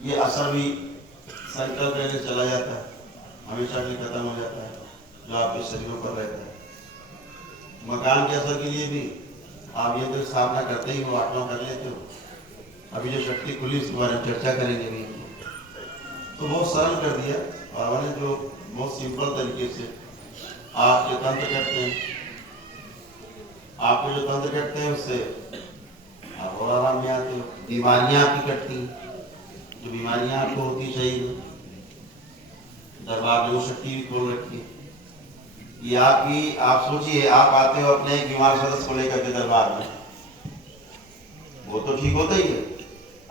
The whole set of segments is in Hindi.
ये असर भी संकल्प लेने चला जाता है, हमेशा के लिए खत्म हो जाता है जो आपके शरीरों पर रहता है। मकान के असर के लिए भी आप ये तो स्थापना करते ही हो, 8 कर लेते हो। अभी जो शक्ति खुली उसके बारे में चर्चा करेंगे भी। तो बहुत सरल कर दिया बाबा ने, जो बहुत सिंपल तरीके से आप जो तंत्र करते हैं, आपके जो तंत्र करते हैं उससे आप और आराम में आते हो। बीमारियां आपकी कटती हैं, जो बीमारियां आपको होती शरीर में, दरबार में वो शक्ति भी खोल रखी है। ये आपकी, आप सोचिए, आप आते हो अपने एक बीमार सदस्य को लेकर के दरबार में, वो तो ठीक होता ही है।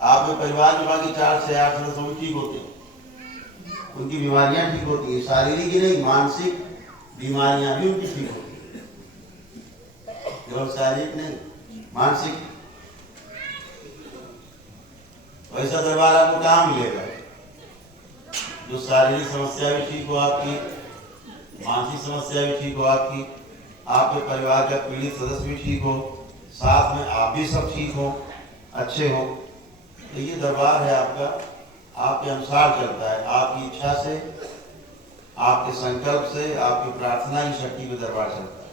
आपके परिवार में बाकी 4 से 8 सदस्य वो भी ठीक होते हैं, उनकी बीमारियां ठीक होती है, शारीरिक ही नहीं मानसिक बीमारियां भी उनकी ठीक होती है, केवल शारीरिक नहीं मानसिक। वैसा दरबार आपको कहाँ मिलेगा जो शारीरिक समस्या भी ठीक हो आपकी, मानसिक समस्या भी ठीक हो आपकी, आपके परिवार का पीड़ित सदस्य भी ठीक हो, साथ में आप भी सब ठीक हो, अच्छे हो। तो ये दरबार है आपका, आपके अनुसार चलता है, आपकी इच्छा से, आपके संकल्प से, आपकी प्रार्थना की शक्ति पे दरबार चलता है।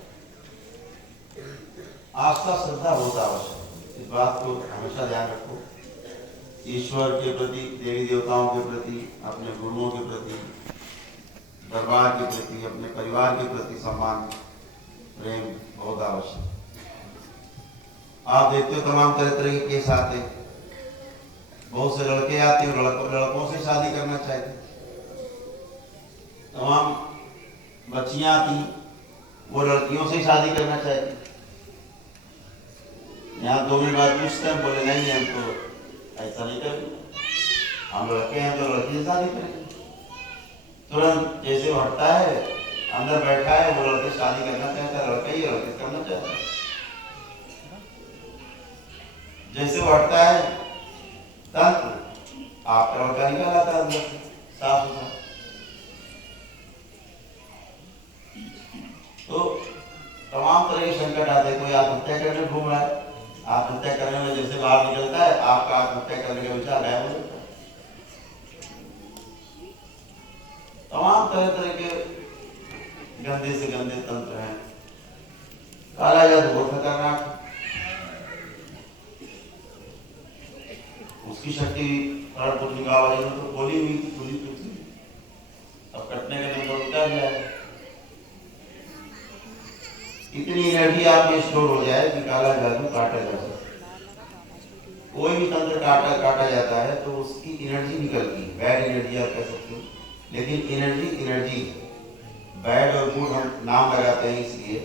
आस्था श्रद्धा बहुत आवश्यक है, इस बात को हमेशा ध्यान रखो। ईश्वर के प्रति, देवी देवताओं के प्रति, अपने गुरुओं के प्रति, दरबार के प्रति, अपने परिवार के प्रति सम्मान प्रेम बहुत आवश्यक। आप देखते हो तमाम तरह तरह के केस आते हैं, बहुत से लड़के आते हैं, लड़कों से शादी करना चाहते हैं, तमाम बच्चियां आती वो लड़कियों से शादी करना चाहती हैं। यहाँ 2 मिनट बाद पूछते हैं, बोले नहीं हम तो ऐसा नहीं करेंगे, हम लड़के हैं तो लड़की से शादी करेंगे। तुरंत जैसे वो हटता है, अंदर बैठा है, वो लड़के शादी करना चाहता है, लड़का ही लड़के करना चाहता है। जैसे वो हटता है तंत्र आपका लड़का निकल आता है अंदर से साफ सुथरा। तो तमाम तरह के संकट आते हैं। कोई आत्महत्या करने घूम रहा है, आत्महत्या करने में जैसे बाहर निकलता है, आपका आत्महत्या करने का विचार गायब हो जाता है। तमाम तरह तरह के गंदे से गंदे तंत्र हैं। काला जादू बहुत खतरनाक, उसकी शक्ति पुत्रिका वाली तो बोली हुई खुली थी, अब कटने का नंबर उतर जाए। इतनी एनर्जी आपके स्टोर हो जाए कि काला जादू काटा जा सकता। कोई भी तंत्र काटा जाता है तो उसकी एनर्जी निकलती है, बैड एनर्जी आप कह सकते हो, लेकिन एनर्जी बैड और गुड हम नाम लगाते हैं, इसलिए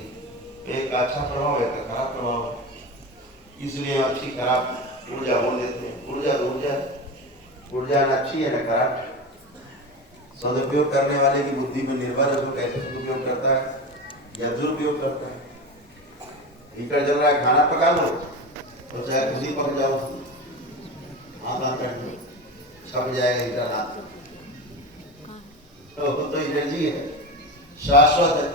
एक का अच्छा प्रभाव है, एक का खराब प्रभाव है, इसलिए अच्छी खराब ऊर्जा बोल देते हैं। ऊर्जा न अच्छी है न खराब। सदुपयोग करने वाले की बुद्धि में निर्भर है, वो कैसे सदुपयोग करता है या दुरुपयोग करता है। हीटर जल रहा है, खाना पका लो तो चाहे खुद ही पक जाओ, हाथ कर लो, छप जाएगा हीटर हाथ। तो एनर्जी है, शाश्वत है,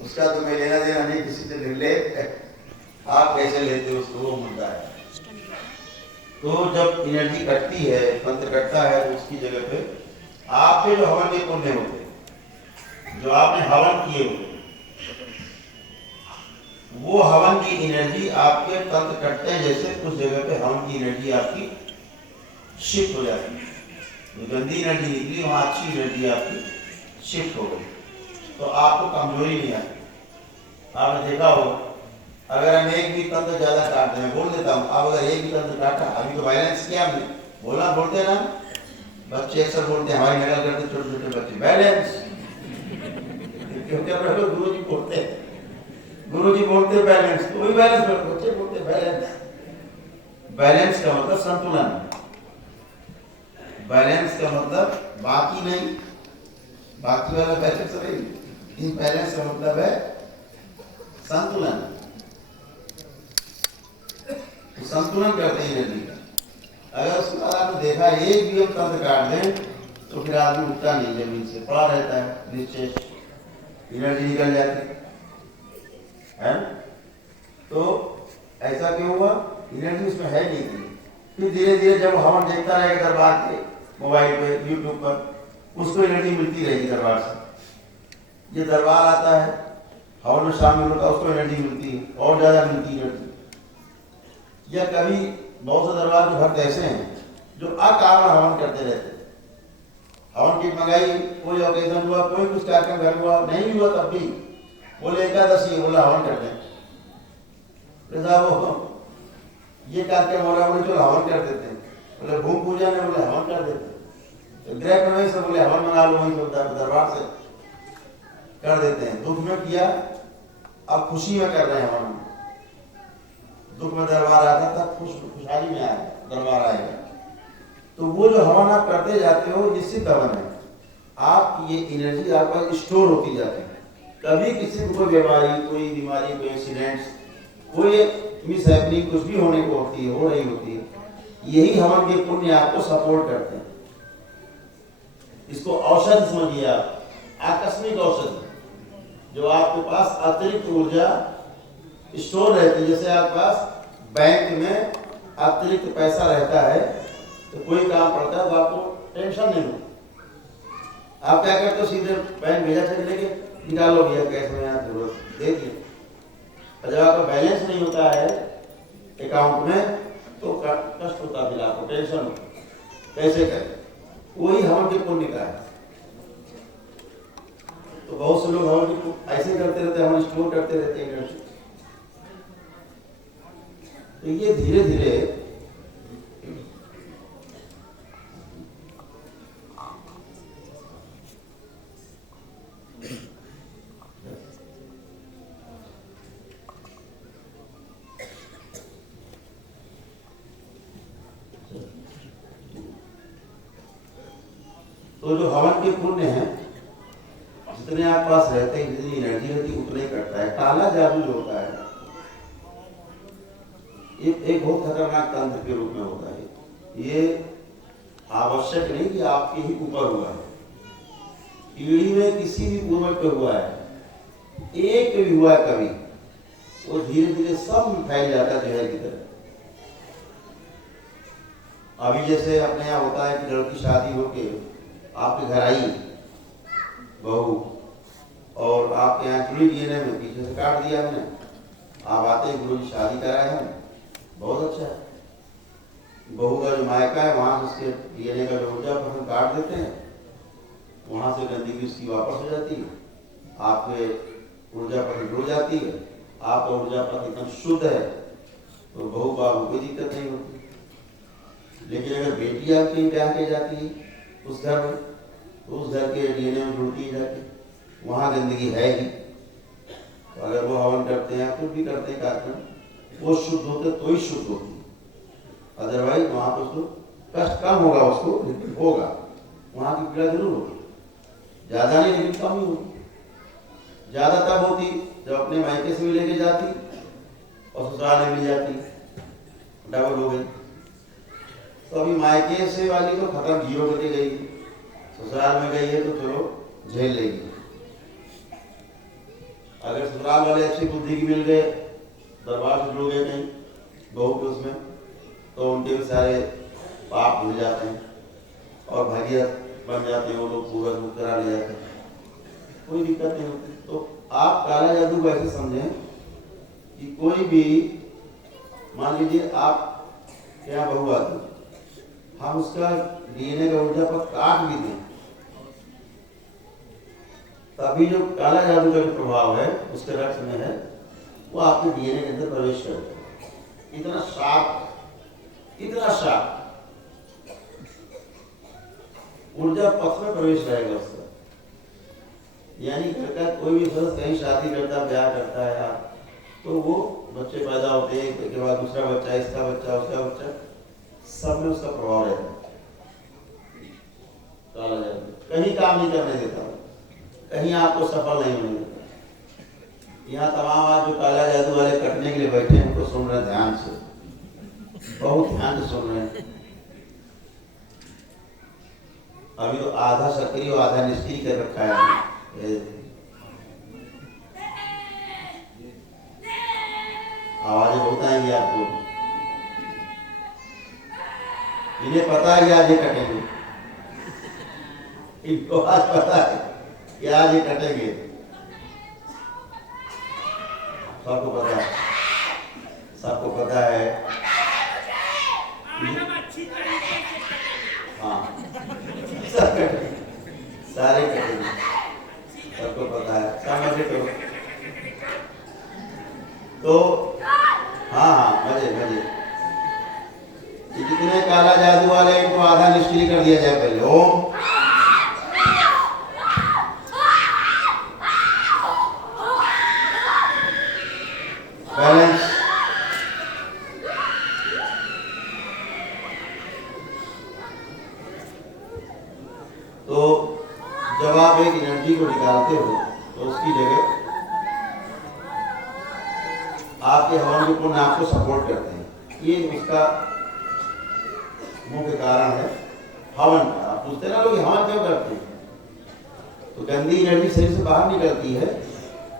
उसका तुम्हें लेना देना नहीं, किसी से निर्लेप। आप कैसे लेते हो उसको, वो मुद्दा है। तो जब एनर्जी कटती है, तंत्र कटता है, तो उसकी जगह पे आपके जो हवन के पुण्य होते हैं, जो आपने हवन किए हुए, वो हवन की एनर्जी आपके तंत्र कटते हैं, जैसे उस जगह पे हवन की एनर्जी आपकी शिफ्ट हो जाती है। जो गंदी एनर्जी निकली वहां अच्छी एनर्जी आपकी शिफ्ट हो गई, तो आपको कमजोरी नहीं आती। आपने देखा हो, अगर हम एक भी तंत्र ज्यादा काटते हैं, बोल देता हूँ, अब अगर एक भी तंत्र काटा, अभी तो बैलेंस किया हमने, बोलते ना बच्चे अक्सर बोलते हैं, हमारी नकल करते छोटे छोटे बच्चे, बैलेंस। क्योंकि गुरु जी बोलते बैलेंस, तो वही बैलेंस, बच्चे बोलते बैलेंस। बैलेंस का मतलब संतुलन, बैलेंस का मतलब बाकी नहीं, बाकी वाला बैलेंस नहीं, बैलेंस का मतलब है संतुलन। संतुलन करते हैं एनर्जी का। अगर उसके बाद आपने देखा एक भी हम तंत्र काट दें तो फिर आदमी उठता नहीं, जमीन से पड़ा रहता है नीचे, एनर्जी निकल जाती है। तो ऐसा क्यों हुआ, एनर्जी उसमें है नहीं थी, फिर धीरे धीरे जब हवन देखता रहेगा दरबार के मोबाइल पे, यूट्यूब पर, उसको एनर्जी मिलती रहेगी दरबार से। ये दरबार आता है, हवन में शामिल होता है, उसको एनर्जी मिलती है, और ज़्यादा मिलती है एनर्जी। या कभी बहुत से दरबार के भक्त ऐसे हैं जो अकारण हवन करते रहते हैं। हवन किट मंगाई, कोई ओकेजन हुआ, कोई कुछ कार्यक्रम घर हुआ, नहीं भी हुआ तब भी बोले एकादशी, बोला हवन करते हैं, वो ये कार्यक्रम हो रहा है, बोले चलो हवन कर देते हैं। बोले भूमि पूजा में, बोले हवन कर देते हैं। तो गृह प्रवेश से बोले हवन मना लो, वहीं दरबार से कर देते हैं। दुख में किया, अब खुशी में कर रहे हैं हवन। दुख में दरबार आता था, खुशहाली में आया दरबार आएगा। तो वो जो हवन आप करते जाते हो, निश्चित हवन है, आप ये एनर्जी आपका स्टोर होती जाती है। कभी किसी को कोई बीमारी, कोई एक्सीडेंट्स, कोई मिस हैपनिंग कुछ भी होने को होती है, हो रही होती है, यही हवन के पुण्य आपको सपोर्ट करते हैं। इसको औषध समझिए आप, आकस्मिक औषध, जो आपके पास अतिरिक्त ऊर्जा स्टोर रहती है। जैसे आपके पास बैंक में अतिरिक्त पैसा रहता है, तो कोई काम पड़ता है तो आपको टेंशन नहीं होती। आप क्या करते हो, सीधे बैंक भेजा चले लेके निकालो भैया कैश में, यहाँ जरूरत दे दिए। जब आपका बैलेंस नहीं होता है अकाउंट में तो कष्ट होता, फिर आपको टेंशन होता, कैसे करें। वही हवन के पुण्य का है। तो बहुत से लोग हवन की ऐसे करते रहते हैं, हवन स्टोर करते रहते हैं। तो ये धीरे धीरे तो जो हवन के पुण्य है, जितने आप पास रहते हैं, जितनी एनर्जी रहती है, उतना ही करता है। काला जादू जो होता है, एक बहुत खतरनाक तंत्र के रूप में होता है। ये आवश्यक नहीं कि आपके ही ऊपर हुआ है, पीढ़ी में किसी भी पूर्वज पे हुआ है, एक भी हुआ है कभी, वो धीरे धीरे सब में फैल जाता है जहर की तरह। अभी जैसे अपने यहाँ होता है कि लड़की शादी होके आपके घर आई बहू, और आपके यहाँ जुड़ी डीएनए में पीछे से काट दिया हमने, आप आते हैं गुरु जी शादी कराए हम, बहुत अच्छा है। बहू का जो मायका है वहाँ से उसके डीएनए का जो ऊर्जा पसंद काट देते हैं, वहाँ से गंदगी उसकी वापस हो जाती है, आपके ऊर्जा पथ जुड़ जाती है, आपका ऊर्जा पथ एकदम शुद्ध है, तो बहू बाबू कोई दिक्कत नहीं होती। लेकिन अगर बेटी आपकी ब्याह के जाती है उस घर में, तो उस घर के डीएनए में जुड़ती जाती, वहाँ गंदगी है ही। तो अगर वो हवन करते हैं, कुछ भी करते हैं कार्यक्रम, वो शुद्ध होते तो ही शुद्ध होती, अदरवाइज वहाँ पर उसको कष्ट कम होगा, उसको लेकिन होगा, वहाँ की पीड़ा जरूर होगी, ज़्यादा नहीं लेकिन कम ही होगी। ज़्यादा तब होती जब अपने मायके से भी लेके जाती और ससुराल में मिल जाती, डबल हो गई। तो अभी मायके से वाली तो खत्म, जीरो करके गई, ससुराल में गई है तो चलो झेल लेगी। अगर ससुराल वाले अच्छी बुद्धि की मिल गए, दरबार से जुड़ गए कहीं बहू के उसमें, तो उनके भी सारे पाप भूल जाते हैं और भागीरथ बन जाते हैं, वो लोग पूरा दुख करा ले जाते हैं, कोई दिक्कत नहीं होती। तो आप काला जादू को ऐसे समझें कि कोई भी, मान लीजिए आप क्या बहू आती, हम उसका डीएनए का ऊर्जा पर काट भी दें, तभी जो काला जादू का जो प्रभाव है उसके रक्त में है, वो आपके डीएनए के अंदर प्रवेश करता है। इतना शार्प ऊर्जा पथ में प्रवेश रहेगा उसका। यानी घर का कोई भी सदस्य कहीं शादी करता है, ब्याह करता है आप, तो वो बच्चे पैदा होते हैं, एक के बाद दूसरा बच्चा, इसका बच्चा, उसका बच्चा, सब में उसका प्रभाव रहता है। काला जादू कहीं काम नहीं करने देता, कहीं आपको सफल नहीं होने देता। यहाँ तमाम आज जो काला जादू वाले कटने के लिए बैठे हैं, उनको सुन रहे हैं ध्यान से, बहुत ध्यान से सुन रहे हैं। अभी तो आधा सक्रिय और आधा निष्क्रिय कर रखा है, आवाजें बहुत आएंगी आपको। इन्हें पता है कि आज ये कटेंगे, इनको आज पता है कि आज ये कटेंगे, सबको पता है, सबको पता है। हाँ, सारे कटेंगे, सबको पता है, समझे तो हाँ हाँ, मजे मजे। जितने काला जादू वाले इनको आधा निष्क्रिय कर दिया जाए पहले। ओम बैलेंस। तो जब आप एक एनर्जी को निकालते हो तो उसकी जगह आपके हवन के पुण्य आपको सपोर्ट करते हैं। ये उसका मुख्य कारण है हवन का। आप पूछते ना लोग हवन क्यों करते हैं, तो गंदी एनर्जी शरीर से बाहर निकलती है।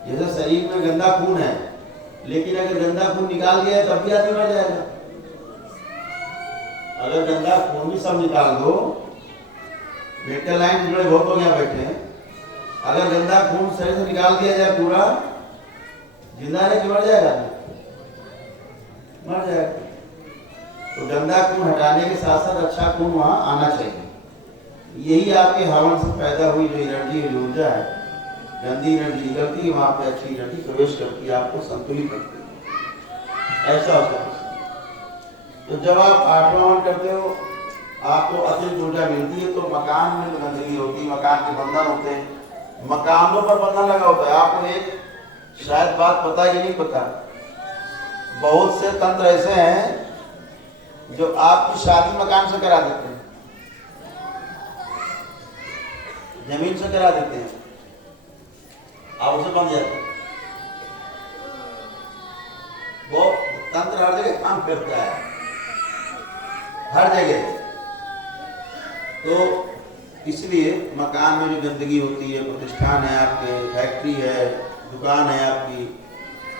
जैसे शरीर में गंदा खून है, लेकिन अगर गंदा खून निकाल दिया तब भी आदमी मर जाएगा। अगर गंदा खून भी सब निकाल दो, मेडिकल लाइन से जुड़े बहुत लोग यहाँ बैठे हैं, अगर गंदा खून शरीर से निकाल दिया जाए पूरा, जिंदा रह के मर जाएगा, मर जाएगा। तो गंदा खून हटाने के साथ साथ अच्छा खून वहां आना चाहिए। यही आपके हवन से पैदा हुई जो एनर्जी, जो ऊर्जा है, गंदी एनर्जी निकलती है, वहां पे अच्छी एनर्जी प्रवेश करती है, आपको संतुलित करती है। ऐसा होता है। तो जब आप आठवां हवन करते हो, आपको अतिरिक्त ऊर्जा मिलती है। तो मकान में जो गंदगी होती है, मकान के बंधन होते हैं, मकानों पर बंधन लगा होता है। आपको एक शायद बात पता है कि नहीं पता, बहुत से तंत्र ऐसे हैं जो आपकी शादी मकान से करा देते हैं, जमीन से करा देते हैं, आप उसे बन जाते हैं। वो तंत्र हर जगह काम करता है, हर जगह। तो इसलिए मकान में जो गंदगी होती है, प्रतिष्ठान है आपके, फैक्ट्री है, दुकान है आपकी,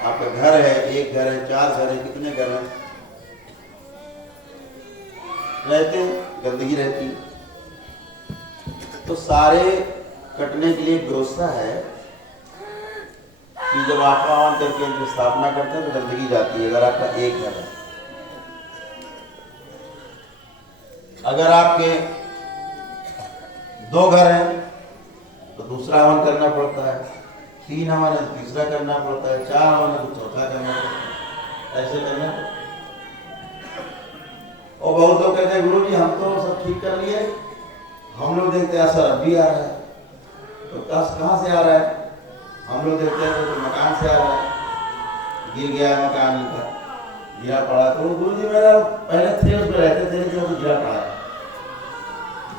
आपका घर है, एक घर है, 4 घर है, कितने घर हैं, रहते गंदगी रहती। तो सारे कटने के लिए व्यवस्था है कि जब आप हवन करके इनकी स्थापना करते हैं तो गंदगी जाती है। अगर आपका एक घर है, अगर आपके 2 घर हैं तो दूसरा हवन करना पड़ता है, 3 हवन है तो तीसरा करना पड़ता है, 4 हवन है तो चौथा करना पड़ता है, ऐसे करना। और बहुत लोग कहते हैं गुरु जी हम तो सब ठीक कर लिए, हम लोग देखते हैं असर अब भी आ रहा है। तो कष्ट कहाँ से आ रहा है? हम लोग देखते हैं तो मकान से आ रहा है, गिर गया मकान का, गिरा पड़ा। तो गुरु जी मेरा पहले थे उस पर रहते थे, लेकिन वो गिरा पड़ा,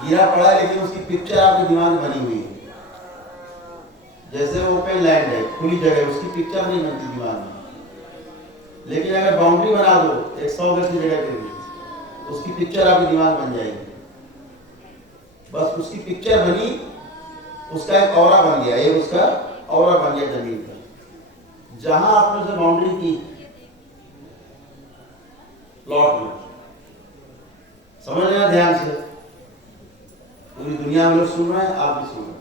गिरा पड़ा, लेकिन उसकी पिक्चर आपके दिमाग में बनी हुई है। जैसे ओपन लैंड है, खुली जगह, उसकी पिक्चर नहीं बनती दिमाग में। लेकिन अगर बाउंड्री बना दो 100 गज की जगह के लिए, उसकी पिक्चर आपके दिमाग बन जाएगी। बस उसकी पिक्चर बनी, उसका एक ऑरा बन गया, ये उसका ऑरा बन गया जमीन पर। जहां आपने उसे बाउंड्री की प्लॉट में, समझ लेना ध्यान से, पूरी दुनिया में लोग सुन रहे हैं, आप भी सुन रहे हैं।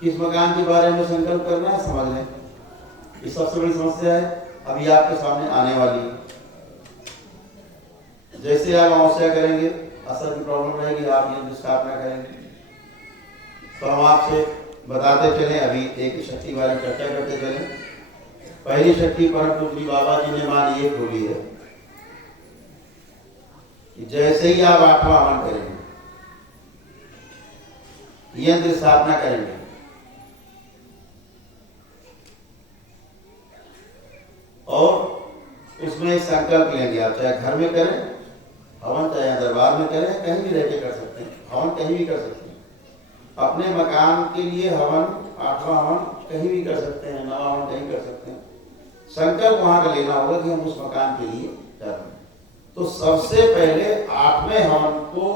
किस मकान के बारे में संकल्प करना है, समझ लें। ये सबसे बड़ी समस्या है, अभी आपके सामने आने वाली है। जैसे आप अमावस्या करेंगे, असर की प्रॉब्लम रहेगी, आप ये स्थापना करेंगे। तो हम आपसे बताते चलें, अभी एक शक्ति बारे में चर्चा करते चलें। पहली शक्ति परम पूज्य बाबा जी ने मान ये खोली है कि जैसे ही आप 8वां हवन करेंगे, यंत्र स्थापना करेंगे, और उसमें एक संकल्प लेंगे। आप चाहे घर में करें हवन, चाहे दरबार में करें, कहीं भी रह के कर सकते हैं हवन, कहीं भी कर सकते हैं। अपने मकान के लिए हवन, 8वां हवन कहीं भी कर सकते हैं, 9वां हवन कहीं कर सकते हैं। संकल्प वहां का लेना होगा कि हम उस मकान के लिए कर रहे हैं। तो सबसे पहले 8वें हवन को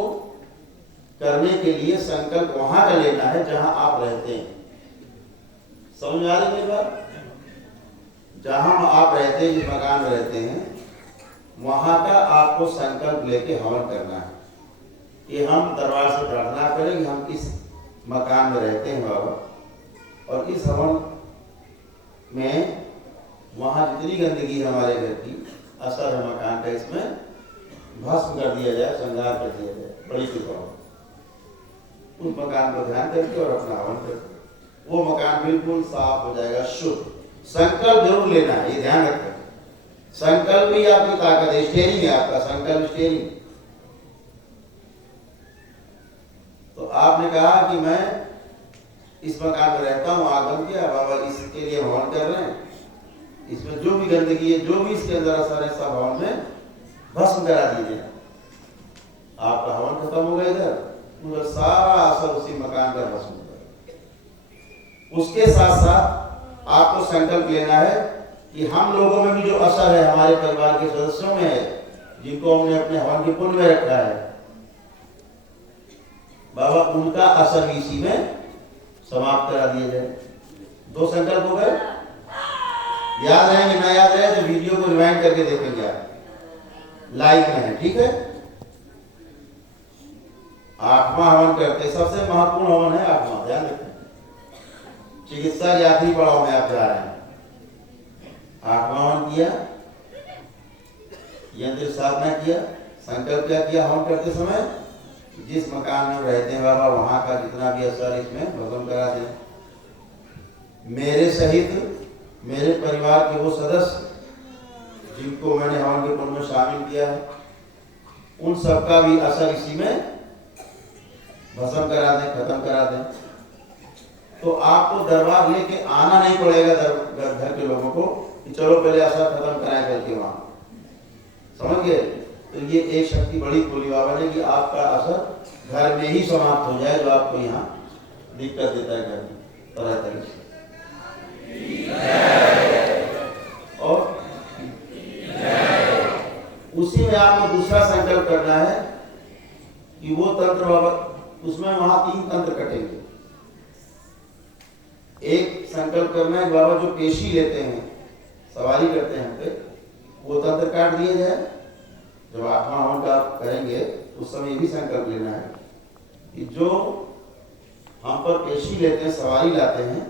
करने के लिए संकल्प वहां का लेना है जहां आप रहते हैं। समझ में आ रही है बात? जहां आप रहते हैं, जिस मकान में रहते हैं, वहां का आपको संकल्प लेके हवन करना है कि हम दरबार से प्रार्थना करें कि हम इस मकान में रहते हैं बाबा, और इस हवन में वहां जितनी गंदगी है हमारे घर की, असर है मकान का, इसमें भस्म कर दिया जाए, श्रृंगार कर दिया जाए। बड़ी कृपा हो उस मकान को ध्यान करके और अपना हवन करके वो मकान बिल्कुल साफ हो जाएगा, शुद्ध। संकल्प जरूर लेना है, ये ध्यान रखें। संकल्प ही आपकी ताकत है, स्टीयरिंग है आपका, संकल्प स्टीयरिंग। तो आपने कहा कि मैं इस मकान में रहता हूँ, आगमन किया बाबा, इसके लिए हवन कर रहे हैं, इसमें जो भी गंदगी है, जो भी इसके अंदर असर है, सब हवन में भस्म करा दीजिए। आपका हवन खत्म हो गया, इधर पूरा सारा असर उसी मकान का भस्म हो गया। उसके साथ साथ आपको संकल्प लेना है कि हम लोगों में भी जो असर है, हमारे परिवार के सदस्यों में है, जिनको हमने अपने हवन के पुण्य में रखा है, बाबा उनका असर भी इसी में समाप्त करा दिया जाए। 2 संकल्प हो गए। याद रहेंगे, ना याद रहे तो वीडियो को रिवाइंड करके देखेंगे आप, लाइव में है, ठीक है। 8वां हवन करते, सबसे महत्वपूर्ण हवन है 8वां, ध्यान रखें। चिकित्सा के आखिरी पड़ाव में आप जा रहे हैं। 8वां हवन किया, यंत्र स्थापना किया, संकल्प क्या किया हवन करते समय, जिस मकान में रहते हैं बाबा, वहां का जितना भी असर इसमें भस्म करा दें। मेरे सहित मेरे परिवार के वो सदस्य जिनको मैंने हवन के पुण्य में शामिल किया है, उन सबका भी असर इसी में भस्म करा दें, खत्म करा दें। तो आपको दरबार लेके आना नहीं पड़ेगा घर के लोगों को कि चलो पहले असर खत्म कराएं करके वहां, समझ गए। तो ये एक शक्ति बड़ी खोली बाबा ने कि आपका असर घर में ही समाप्त हो जाए, जो आपको यहाँ दिक्कत देता है घर में तरह तरह से। और उसी में आपको दूसरा संकल्प करना है कि वो तंत्र बाबा, उसमें वहां 3 तंत्र कटेंगे। एक संकल्प करना है बाबा जो पेशी लेते हैं, सवारी करते हैं हम पे, वो तंत्र काट दिया जाए। जब 8वां हवन का करेंगे उस समय ये भी संकल्प लेना है कि जो हम पर पेशी लेते हैं, सवारी लाते हैं,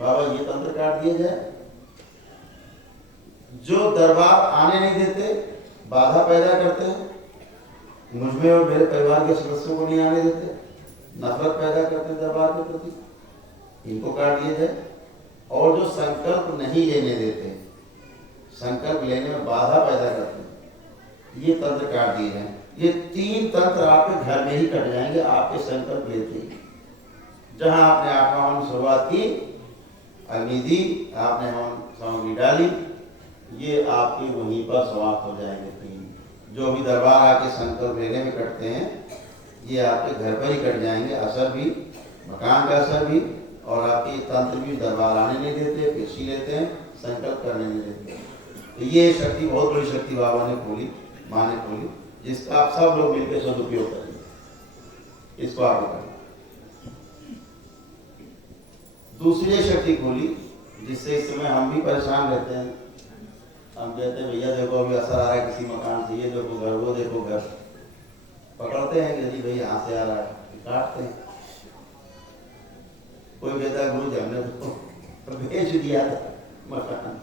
बाबा ये तंत्र काट दिया जाए। जो दरबार आने नहीं देते, बाधा पैदा करते हैं, मुझमें और मेरे परिवार के सदस्यों को नहीं आने देते, नफरत पैदा करते हैं दरबार के प्रति, इनको काट दिया जाए। और जो संकल्प नहीं लेने देते, संकल्प लेने में बाधा पैदा करते हैं, ये तंत्र काट दिए जाए। ये 3 तंत्र आपके घर में ही कट जाएंगे आपके संकल्प लेते ही। जहां आपने 8वां हवन शुरुआत की, अग्नि दी, आपने हवन सामग्री डाली, ये आपके वहीं पर समाप्त हो जाएंगे। 3 जो भी दरबार आके संकल्प लेने में कटते हैं, ये आपके घर पर ही कट जाएंगे। असर भी, मकान का असर भी, और आपके तंत्र भी दरबार आने नहीं देते, पेशी लेते हैं, संकल्प करने नहीं देते। तो ये शक्ति, बहुत बड़ी शक्ति बाबा ने खोली, माँ ने खोली, जिसका आप सब लोग मिलकर सदुपयोग करेंगे। इसको आगे करें। दूसरी शक्ति खोली जिससे इस समय हम भी परेशान रहते हैं। हम कहते हैं भैया देखो अभी असर आ रहा है किसी मकान से, ये देखो घर, वो देखो घर, पकड़ते हैं कि यदि भाई यहाँ से आ रहा है, काटते हैं। कोई कहता है गुरु जी हमने तो भेज दिया था मकान,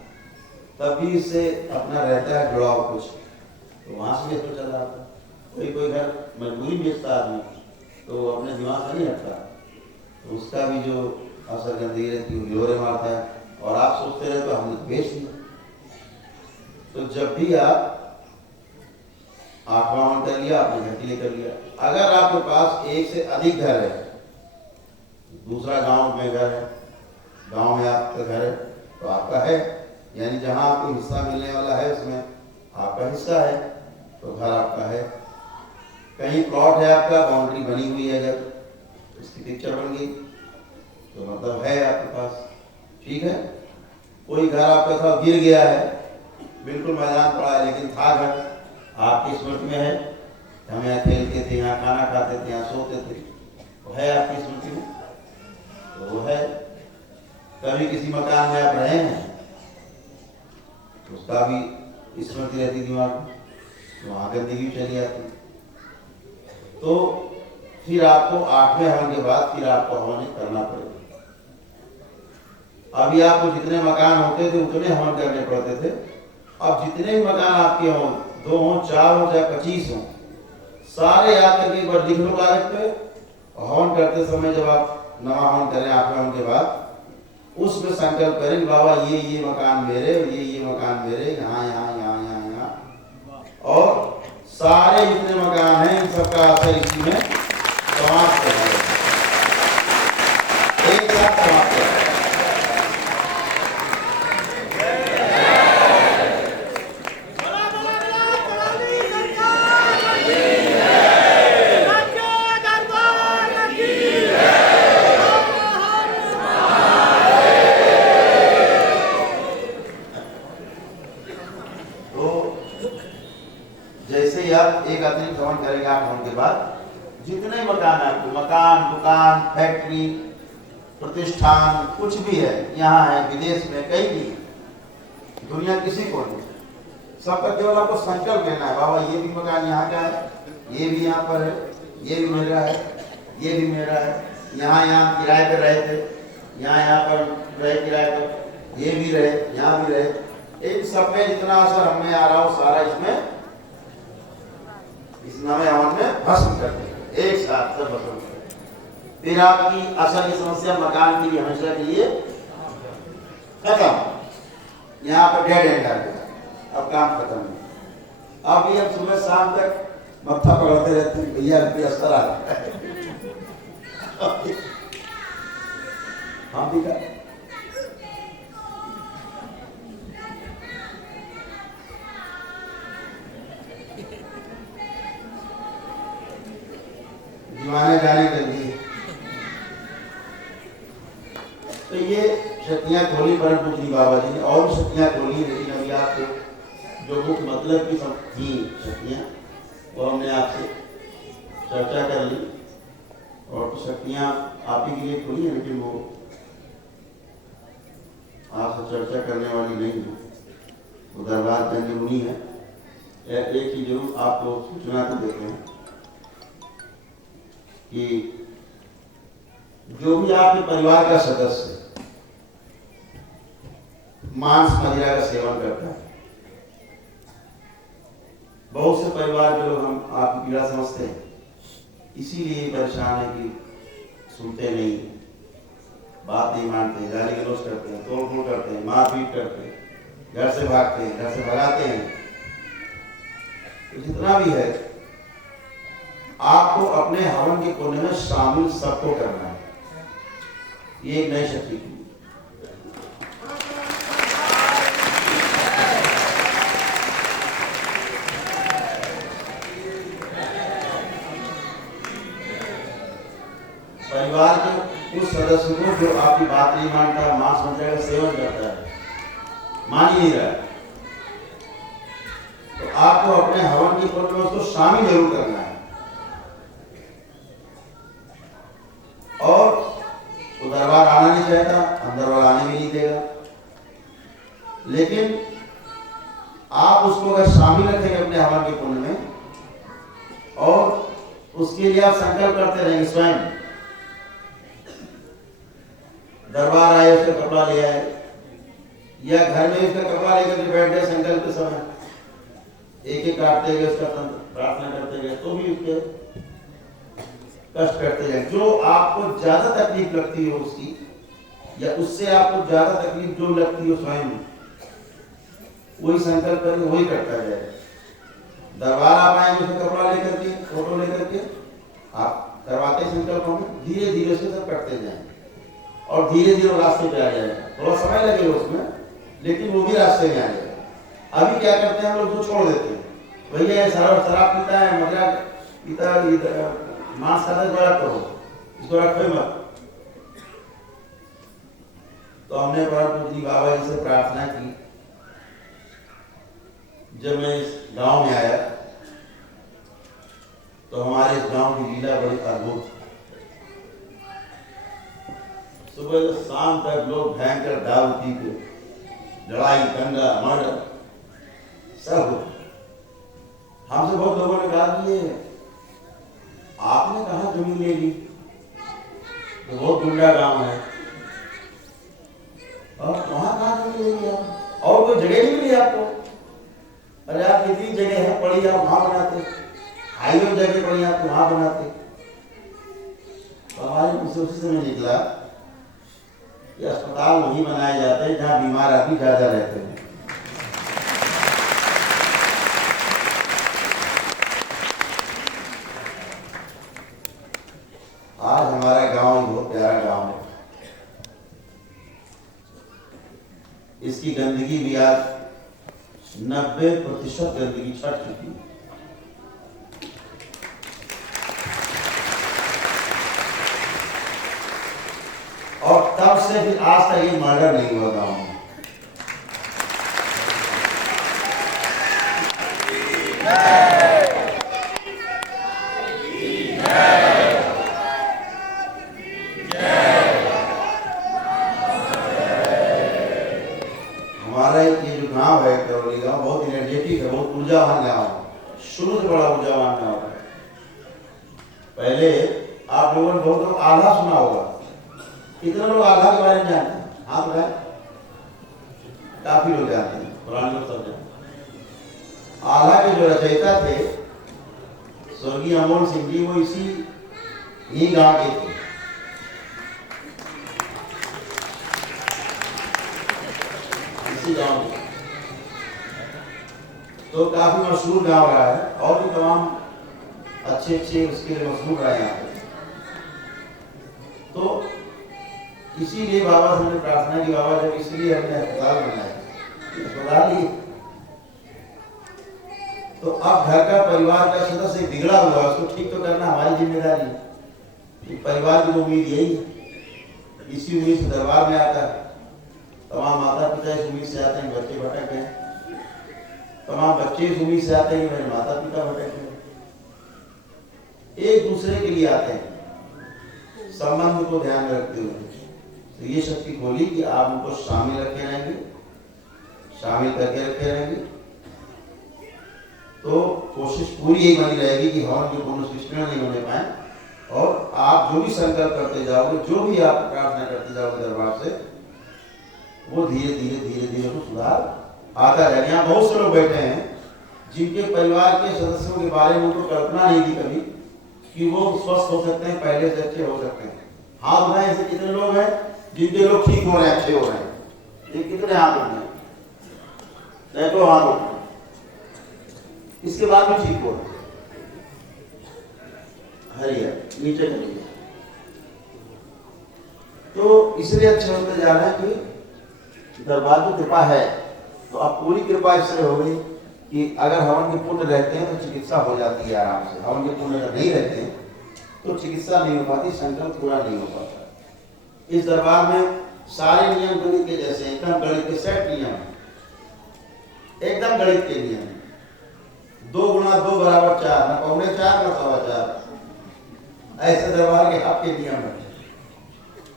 तभी इससे अपना रहता है जुड़ाव कुछ, तो वहां से तो चल रहा था। कोई घर मजबूरी बेचता आदमी, तो अपने दिमाग से नहीं हटता, तो उसका भी जो असर गंदगी रहती है जोरे मारता है, और आप सोचते रहे तो हमने बेच दिया। तो जब भी आप 8वां हवन कर लिया, आपने घर के लिए कर लिया। अगर आपके पास 1 से अधिक घर है, दूसरा गांव में घर है, गांव में आपका घर है, तो आपका है, यानी जहां आपको हिस्सा मिलने वाला है उसमें आपका हिस्सा है, तो घर आपका है। कहीं प्लॉट है आपका, बाउंड्री बनी हुई है, अगर उसकी पिक्चर बन गई तो मतलब है आपके पास, ठीक है। कोई घर आपका था गिर गया है, बिल्कुल मैदान पड़ा है, लेकिन था घर, आपकी स्मृति में है, हम यहाँ खेलते थे, यहाँ खाना खाते थे, यहाँ सोते थे, वो है आपकी स्मृति में, तो वो है। कभी किसी मकान में आप रहे हैं, तो उसका भी स्मृति रहती दिमाग में, तो वहां गंदगी चली आती। तो फिर आपको 8वें हवन के बाद फिर आपको हवन करना पड़ेगा। अभी आपको जितने मकान होते थे उतने हवन करने पड़ते थे। अब जितने भी मकान आपके हों, 2 हों, 4 हों, चाहे 25 हों, सारे याद करके एक बार लिख लो कागज पे। हवन करते समय जब आप नवा हवन करें 8वें हवन के बाद, उसमें संकल्प करें बाबा ये मकान मेरे, ये मकान मेरे, यहाँ यहाँ यहाँ यहाँ यहाँ, और सारे जितने मकान हैं इन सबका असर इसी में समाप्त कर दिया, एक साथ समाप्त कर। जैसे ही आप एक अतिरिक्त हवन करेंगे 8 हवन के बाद, जितने मकान है आपको, मकान, दुकान, फैक्ट्री, प्रतिष्ठान, कुछ भी है, यहाँ है, विदेश में, कहीं भी, दुनिया किसी को नहीं, सबका केवल आपको संकल्प लेना है बाबा ये भी मकान यहाँ का है, ये भी यहाँ पर है, ये भी मेरा है, ये भी मेरा है, यहाँ किराए पर रहे थे, यहाँ पर रहे किराए पर, ये भी रहे, यहाँ भी रहे, इन सब में जितना असर हमें आ रहा हो सारा इसमें इस नवे हवन में भस्म कर देंगे, एक साथ सब भस्म कर। फिर आपकी असल की समस्या मकान के लिए हमेशा के लिए खत्म। यहाँ पर डेड एंड आ गया, अब काम खत्म है। अब ये सुबह शाम तक मत्था पकड़ते रहते हैं, भैया रुपये असर आ रहा है। हम भी कर दीवाने जाने के लिए तो ये शक्तियां खोली परम पूजनी बाबा जी ने, और भी शक्तियां खोली, लेकिन अभी आपको जो मुख्य मतलब की सब थी शक्तियां वो हमने आपसे चर्चा कर ली, और तो शक्तियां आप ही के लिए खोली है, लेकिन वो आपसे चर्चा करने वाली नहीं है, वो दरबार चंद्र मुनि है। एक ही जरूर आपको सूचना को देते हैं कि जो भी आपके परिवार का सदस्य मांस मदिरा का सेवन करता है, बहुत से परिवार के लोग हम आपकी पीड़ा समझते हैं, इसीलिए परेशान है कि सुनते नहीं, बात नहीं मानते, गाली गलौज करते हैं, तोड़ फोड़ करते हैं, मारपीट करते हैं, घर से भागते हैं, घर से भगाते हैं। तो जितना भी है आपको अपने हवन के पुण्य में शामिल सबको करना है। ये एक नई शक्ति की परिवार के उस सदस्य को जो आपकी बात नहीं मानता, मांस मदिरा का सेवन करता है, मान ही नहीं रहा है, तो आपको अपने हवन के पुण्य में उसको शामिल जरूर करना है। और वो दरबार आना नहीं चाहता, अंदर वाला आने भी नहीं देगा, लेकिन आप उसको अगर शामिल रखेंगे अपने हवन के पुण्य में, और उसके लिए आप संकल्प करते रहेंगे स्वयं, दरबार आए उसका कपड़ा ले आए, या घर में उसका कपड़ा लेकर के बैठ गए संकल्प के समय, एक एक काटते गए उसका प्रार्थना करते गए, तो भी उसके कष्ट करते गए। जो आपको ज्यादा तकलीफ लगती हो उसकी, या उससे आपको ज्यादा तकलीफ जो लगती हो स्वयं, वही संकल्प करके वही करता जाए। दरबार आप आएंगे उसका कपड़ा लेकर के, फोटो लेकर के, आप करवाते संकल्प होंगे, धीरे धीरे उसके सब करते जाएंगे, और धीरे धीरे रास्ते पे आ जाएगा। थोड़ा समय लगेगा उसमें, लेकिन वो भी रास्ते में आ जाएगा। अभी क्या करते हैं हम लोग, वो छोड़ देते हैं, भैया शराब पीता है, मदिरा पीता, मांस खाता है, बड़ा करो, इसको रखो मत। तो हमने परम पूज्य बाबा जी से प्रार्थना की। जब मैं इस गांव में आया तो हमारे इस गांव की लीला बड़ी अद्भुत, सुबह से शाम तक लोग भयंकर दारू पी के लड़ाई दंगा मर्डर सब, हमसे बहुत लोगों ने कहा कि ये आपने कहाँ जमीन ले ली, तो बहुत गुंडा गांव है, और वहां कहाँ जमीन ले ली आप, और कोई जगह नहीं मिली आपको? अरे आप इतनी जगह है पड़ी, आप वहां बनाते, हाईवे जगह पड़ी आपको वहां बनाते। तो हमारे उसी समय निकला कि अस्पताल वही बनाए जाते हैं जहाँ बीमार आदमी ज्यादा रहते हैं। आज हमारा गांव बहुत प्यारा गांव है, इसकी गंदगी भी आज 90% गंदगी छट चुकी है। और तब से फिर आज तक ये मर्डर नहीं हुआ गांव में। हमारा ये जो गांव है करौली गांव बहुत एनर्जेटिक है, बहुत ऊर्जावान गांव है, शुरू से बड़ा ऊर्जावान गांव है। पहले आप लोगों ने बहुत लोग आल्हा सुना होगा, कितने लोग आल्हा के बारे में जानते हैं? हाथ उठाएं। काफी लोग जानते हैं, पुराने लोग सब जानते हैं। आल्हा के जो रचयिता थे स्वर्गीय अमोल सिंह जी, वो इसी ही गांव के थे। इसी गांव के, तो काफी मशहूर गांव रहा है, और भी तमाम अच्छे अच्छे उसके लिए मशहूर रहे यहाँ पे। तो इसीलिए बाबा से हमने प्रार्थना की, बाबा जब इसलिए हमने अस्पताल बनाया, अस्पताल ही तो अब घर का परिवार का सदस्य बिगड़ा हुआ, उसको ठीक तो करना हमारी जिम्मेदारी है। परिवार की उम्मीद यही है, इसी उम्मीद से दरबार में आता है। तमाम माता पिता इस उम्मीद से आते हैं बच्चे भटक गए, तमाम बच्चे इस उम्मीद से आते हैं मेरे माता पिता भटक गए। एक दूसरे के लिए आते हैं संबंध को ध्यान में रखते हुए। तो ये शक्ति खोली कि आप उनको शामिल रखे रहेंगे, शामिल करके रखे रहेंगे, तो कोशिश पूरी यही बनी रहेगी कि हवन के पुण्य सृष्टि नहीं होने पाए, और आप जो भी संकल्प करते जाओगे, जो भी आप प्रार्थना करते जाओगे दरबार से, वो धीरे धीरे धीरे धीरे तो सुधार आता रहेगा। यहाँ बहुत से लोग बैठे हैं जिनके परिवार के सदस्यों के बारे में उनको कल्पना नहीं थी कभी कि वो स्वस्थ हो सकते हैं, पहले से अच्छे हो सकते हैं। हाथ उठाएं, ऐसे कितने लोग हैं जिनके लोग ठीक हो रहे हैं, अच्छे हो रहे हैं? ये कितने हाथ उठाए? तो हाथ उठाए, इसके बाद भी ठीक हो रहा है। हरिया नीचे चलिए। तो इसलिए अच्छे होते जा रहे हैं कि दरबार की कृपा है। तो अब पूरी कृपा इससे हो गई कि अगर हवन के पुण्य रहते हैं तो चिकित्सा हो जाती है आराम से, हवन के पुण्य नहीं रहते हैं तो चिकित्सा नहीं हो पाती, संकल्प पूरा नहीं हो पाता। इस दरबार में सारे नियम गणित के जैसे, एकदम गणित के सेट नियम, एकदम गणित के नियम। 2 गुणा 2 बराबर 4, न पौने 4 न 4.25, ऐसे दरबार के आपके नियम है।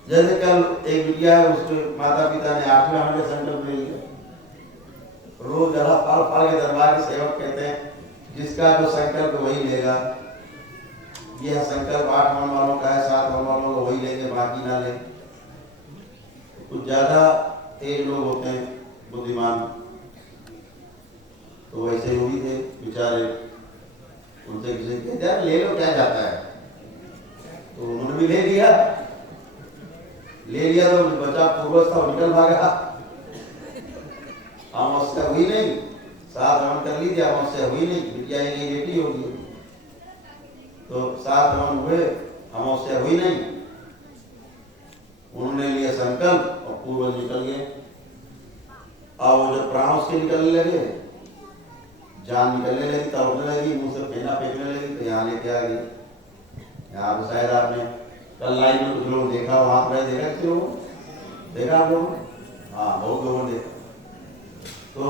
जैसे कल एक बिटिया है, उसके माता पिता ने 8वें हवन का संकल्प ले लिया। रोज जरा फाल फाल के दरबार के सेवक कहते हैं जिसका जो संकल्प वही लेगा। यह संकल्प 8 हवन वालों का है, 7 हवन वालों का वही लेंगे, बाकी ना ले। कुछ ज्यादा तेज लोग होते हैं, बुद्धिमान, तो वैसे हुई थे बेचारे, उनसे किसी कहते यार ले लो, क्या जाता है, तो उन्होंने भी ले लिया तो बच्चा पूर्वस्था निकल भागा। अमावस्या हुई नहीं, 7 हवन कर लीजिए, अमावस्या हुई नहीं, बिटिया ये बेटी होगी। तो 7 हवन हुए, अमावस्या हुई नहीं, उन्होंने लिया संकल्प और पूर्वज निकल गए। अब वो जब प्राण उसके निकलने लगे, जान निकलने लगी, तड़पने लगी, मुंह से फेना फेंकने लगी, तो यहाँ लेके आ गई। यहाँ पे शायद आपने कल लाइव में कुछ लोग देखा, वहां पर देखा, किसी लोगों देखा आप लोगों? हाँ, बहुत लोगों ने देखा। तो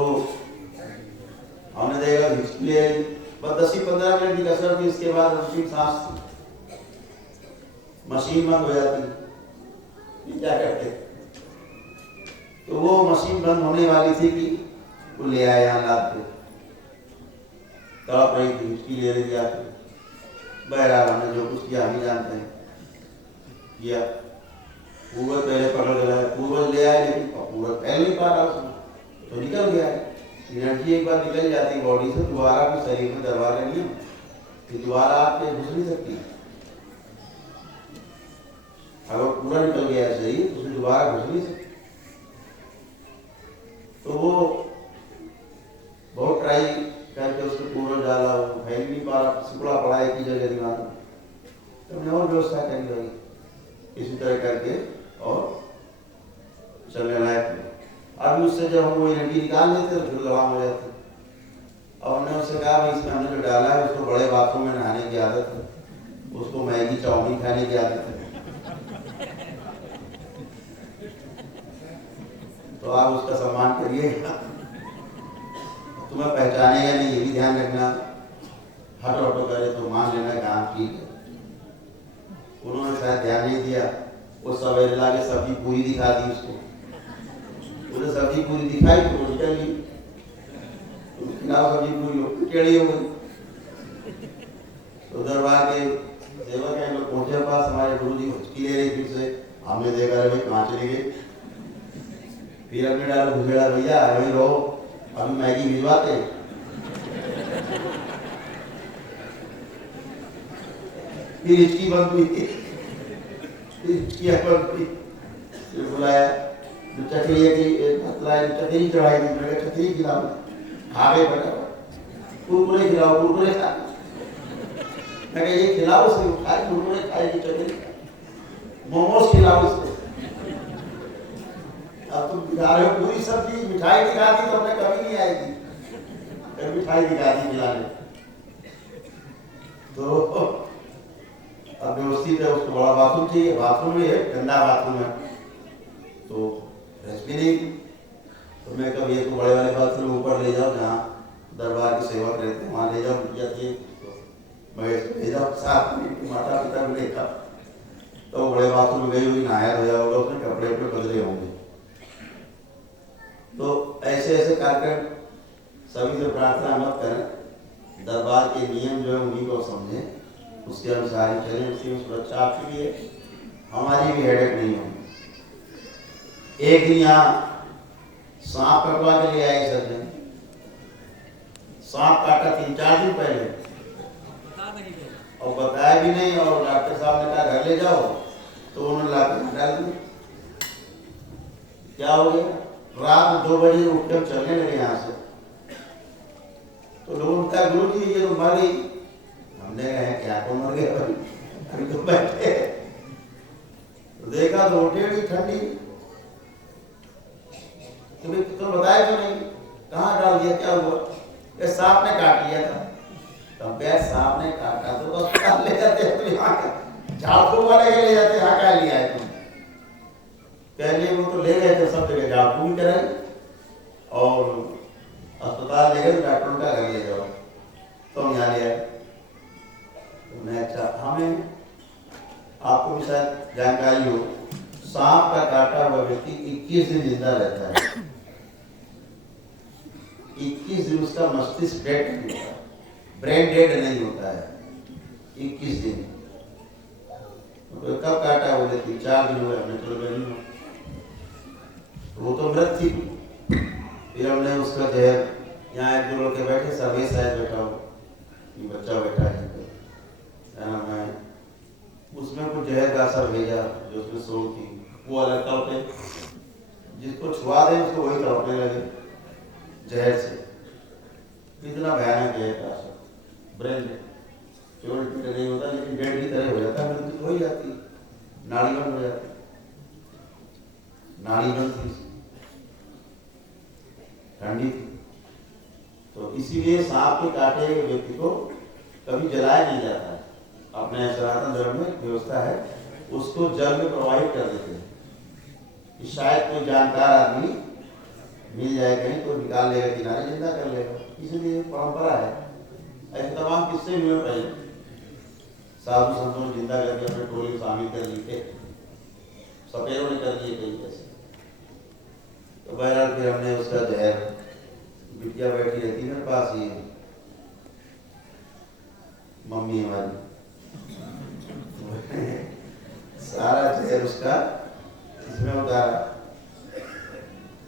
हमने देखा इसलिए बस 10-15 मिनट की कसरत थी, इसके बाद अंतिम सांस थी, मशीन बंद हो जाती, क्या करते? तो वो मशीन बंद होने वाली थी कि वो ले आए यहाँ लाद पे। तड़प रही थी, हिचकी ले रही थी आके। बहरहाल हमने जो कुछ किया हम ही जानते हैं किया। पूर्वज पहले पकड़ के लाया, पूर्वज ले आए, लेकिन पूर्वज फैल नहीं पा रहा उसमें, तो निकल गया है। एनर्जी एक बार निकल जाती है बॉडी से, दोबारा भी शरीर में दरबार नहीं है कि दोबारा आपके घुस नहीं सकती। अगर पूरा निकल गया है शरीर तो उसमें दोबारा घुस नहीं सकती। तो वो बहुत ट्राई करके उसको पूर्वज डाला, वो फैल नहीं पा रहा, सिकुड़ा पड़ा है की जगह दिमाग में। तो हमने और व्यवस्था करी भाई इसी तरह करके और चलने लायक। अभी उससे जब हम वो एनर्जी निकाल लेते तो फिर गवाम हो जाते। और हमने उससे कहा भाई इसमें हमने जो डाला है उसको बड़े बाथरूम में नहाने की आदत है, उसको मैगी चाउमीन खाने की आदत है, तो आप उसका सम्मान करिएगा, तुम्हें पहचानेगा नहीं, ये भी ध्यान रखना। हट ऑटो करे तो मान लेना कि हाँ ठीक है। उन्होंने शायद ध्यान नहीं दिया, वो सवेरे ला के सब्जी पूरी दिखा दी उसको, उन्हें सब्जी पूरी दिखाई तो वो निकल गई, सब्जी पूरी टेढ़ी हो गई। तो दरबार के सेवक हैं लोग पहुंचे पास, हमारे गुरु जी हिचकी ले रही, फिर से हमने देखा भाई कहाँ चले गए। फिर अपने डाला घुसेड़ा, भैया वही रहो, अभी मैगी भिजवाते। फिर हिचकी बंद हुई, हिचकी बंद हुई, फिर बुलाया चटनी चटनी चढ़ाई थी, मैंने चटनी खिलाओ, आगे बढ़ा कुरकुरे खिलाओ, कुरकुरे खा, मैं ये खिलाओ उसको, खाई कुरकुरे खाएगी चटनी, मोमोज खिलाओ इसको। अब तुम दिखा रहे हो पूरी सब्जी, मिठाई दिखा दी तो हमें कभी नहीं आएगी, फिर मिठाई दिखा दी खिलाने। तो अब व्यवस्थित है, उसको बड़ा बाथरूम चाहिए, बाथरूम में है गंदा बाथरूम है तो नहीं। तो मैं कभी एक बड़े वाले बाथरूम ऊपर ले जाओ जहाँ दरबार के सेवक रहते हैं, वहाँ ले जाओ, बिटिया थी तो ले जाओ साथ में, माता पिता को लेकर। तो बड़े बाथरूम में गई हुई, नहाया धोया होगा उसने, कपड़े उपड़े बदले होंगे। तो ऐसे ऐसे कार्यक्रम सभी से प्रार्थना मत करें, दरबार के नियम जो है उन्हीं को समझें, उसके अनुसार ही चलें, उसकी सुरक्षा आपकी भी है, हमारी भी हेडेक नहीं होगी। एक दिन यहाँ सांप कटवा के ले आए सर्जन, सांप काटा 3-4 दिन पहले और बताया भी नहीं, और डॉक्टर साहब ने कहा घर ले जाओ, तो उन्होंने लाकर डाल दिया। क्या हो गया, रात 2 बजे उठ कर चलने लगे यहाँ से, तो लोगों ने कहा गुरु जी ये तो मर गई। हमने कहा क्या को मर गया भाई, अभी तो बैठे। तो देखा तो टेढ़ी ठंडी, तुम्हें तो बताया क्यों नहीं, कहाँ डाल दिया, क्या हुआ, ये सांप ने काट लिया था। तो क्या सांप ने काटा तो अस्पताल ले जाते हैं, तो यहाँ का झाड़ फूक वाले के ले जाते, यहाँ क्या लिया है तुम। पहले वो तो ले गए थे सब जगह, झाड़ फूक भी कराई और अस्पताल ले गए, तो डॉक्टरों का घर ले जाओ, तो हम यहाँ ले आए। तो मैं अच्छा, हमें आपको भी शायद जानकारी हो, सांप का काटा हुआ व्यक्ति 21 दिन जिंदा रहता है। 21 दिन उसका मस्तिष्क डेड नहीं होता, ब्रेन डेड नहीं होता है 21 दिन। तो कब काटा, बोले 3-4 दिन हुए, हमने चलो गई, वो तो मृत थी। फिर हमने उसका जहर, यहाँ एक 2 लोग के बैठे, सर्वे शायद बैठा हो, बच्चा बैठा है, मैं उसमें कुछ जहर का असर भेजा, जो उसमें सोल थी वो अलग तड़पे, जिसको छुआ दे उसको वही तड़पने लगे जहर से। कितना भयानक जहर का असर, ब्रेन केवल नहीं होता लेकिन डेड की तरह हो जाता है, मृत्यु हो ही जाती है, नाड़ी बंद हो जाती है, नाड़ी बंद थी, ठंडी थी। तो इसीलिए सांप के काटे हुए व्यक्ति को कभी जलाया नहीं जाता है। अपने सनातन धर्म में व्यवस्था है, उसको जल में प्रवाहित कर देते हैं कि शायद कोई जानकार आदमी मिल जाए कहीं तो निकाल लेगा, किनारे जिंदा कर लेगा, इसलिए परंपरा है। ऐसे तमाम किस्से भी हुए पहले, साधु संतों ने जिंदा करके अपने टोली शामिल कर लिए, सपेरों ने कर दिए कई ऐसे। तो बहरहाल फिर हमने उसका जहर, बिटिया बैठी रहती मेरे पास ही मम्मी हमारी सारा जहर उसका इसमें उतारा।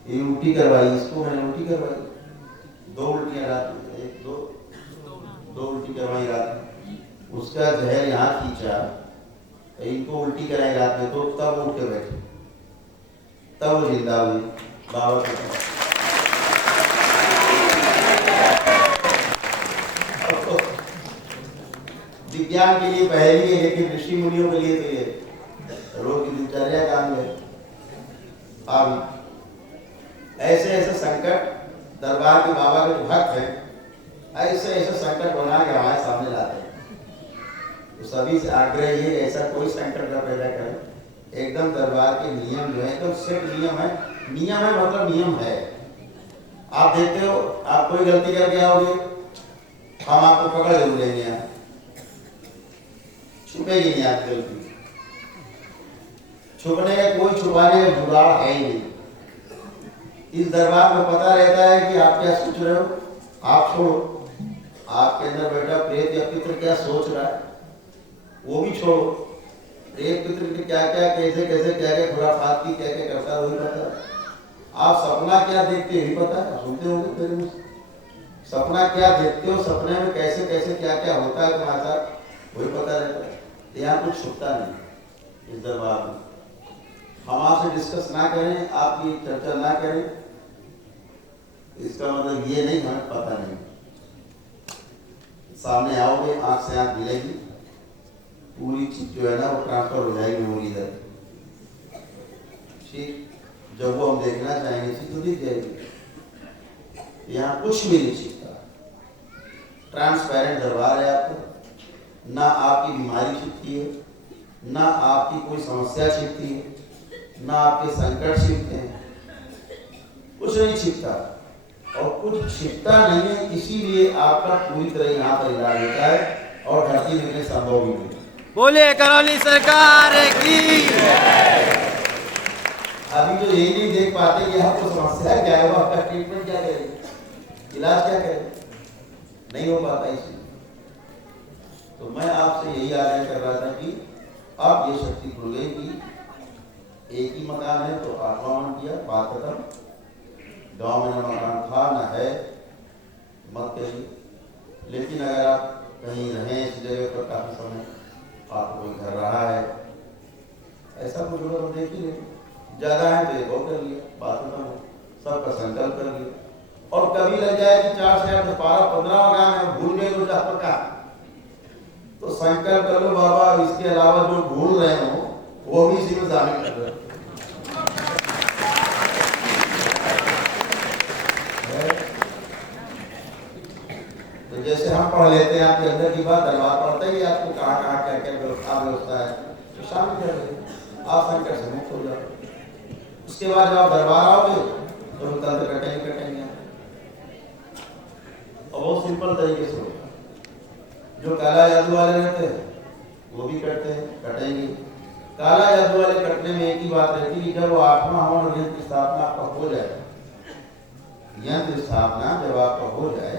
ये उल्टी करवाई, इसको मैंने उल्टी करवाई, 2 उल्टियां रात में, 1 2 उल्टी करवाई रात में। उसका जहर यहाँ खींचा, इनको उल्टी कराई रात में, तो तब उठ के बैठे, तब वो जिंदा हुई बाबा के। विज्ञान के लिए पहली है, लेकिन ऋषि मुनियों के लिए तो ये रोज की दिनचर्या काम है। अब ऐसे ऐसे संकट दरबार के बाबा के जो भक्त हैं, ऐसे ऐसे संकट बना के हमारे सामने लाते हैं। तो सभी से आग्रह ये, ऐसा कोई संकट न पैदा करें। एकदम दरबार के नियम जो है एकदम सेट नियम है। नियम है मतलब नियम है। आप देखते हो, आप कोई गलती करके आओगे, हम आपको पकड़ जरूर लेंगे, यहाँ छुपेगी नहीं आपकी गलती। छुपने का कोई छुपाने का जुगाड़ है ही नहीं। इस दरबार में पता रहता है कि आप क्या सोच रहे हो, आप छोड़ो। आपके अंदर बैठा प्रेत या पितृ क्या सोच रहा है वो भी छोड़ो। प्रेत पितृ के क्या क्या कैसे कैसे क्या क्या खुराफात की क्या क्या करता है वही पता है। आप सपना क्या देखते हैं पता है, सुनते होंगे मेरे मुंह से। सपना क्या देखते हो, सपने में कैसे कैसे क्या क्या होता है तुम्हारे साथ वही पता रहता है। यहाँ कुछ छुपता नहीं इस दरबार में। हम आपसे डिस्कस ना करें, आपकी चर्चा ना करें, इसका मतलब ये नहीं हमें पता नहीं। सामने आओगे, आंख से आंख मिलेगी, पूरी चीज जो है ना वो ट्रांसफर हो जाएगी मेमोरी इधर। ठीक, जब वो हम देखना चाहेंगे चीज तो दिख जाएगी। यहाँ कुछ भी नहीं छिपता, ट्रांसपेरेंट दरबार है आपको। ना आपकी बीमारी छिपती है, ना आपकी कोई समस्या छिपती है, ना आपके संकट छिपते हैं, कुछ नहीं छिपता। और कुछ छिपता नहीं है, इसीलिए आपका पूरी तरह यहाँ पर इलाज होता है और धरती में संभव भी नहीं। बोले करौली सरकार की। अभी तो यही नहीं देख पाते कि आपको समस्या क्या है, आपका ट्रीटमेंट क्या करें, इलाज क्या करें, नहीं हो पाता। इसलिए तो मैं आपसे यही आग्रह कर रहा था कि अब ये शक्ति खुल गई कि एक ही मकान है तो आत्मावन किया, बात खत्म। गांव में न मकान था न है, मत करिए। लेकिन अगर आप कहीं रहें इस जगह पर काफी समय, आपको कोई घर रहा है, ऐसा कुछ होगा तो देख ही लें। ज्यादा है तो एक और कर लिया, बात खत्म, सबका संकल्प कर लिया। और कभी लग जाए कि 4 से 8 12 15 मकान है, भूल गए तो चाह का, तो संकल्प कर लो बाबा इसके अलावा जो भूल रहे हो वो भी इसी में शामिल कर रहे हो। तो जैसे हम पढ़ लेते हैं आपके अंदर की बात, दरबार पढ़ते ही आपको कहाँ कहाँ क्या क्या व्यवस्था है तो शामिल कर लेते, आप संकट से मुक्त हो जाओ। उसके बाद जब आप दरबार आओगे तो तंत्र कटेंगे और बहुत सिंपल तरीके से होगा। जो काला जादू वाले रहते हैं वो भी करते हैं, कटेंगे। काला जादू वाले कटने में एक ही बात रहती है कि जब वो 8वां हवन यंत्र स्थापना आपका हो जाए, यंत्र स्थापना जब आपका हो जाए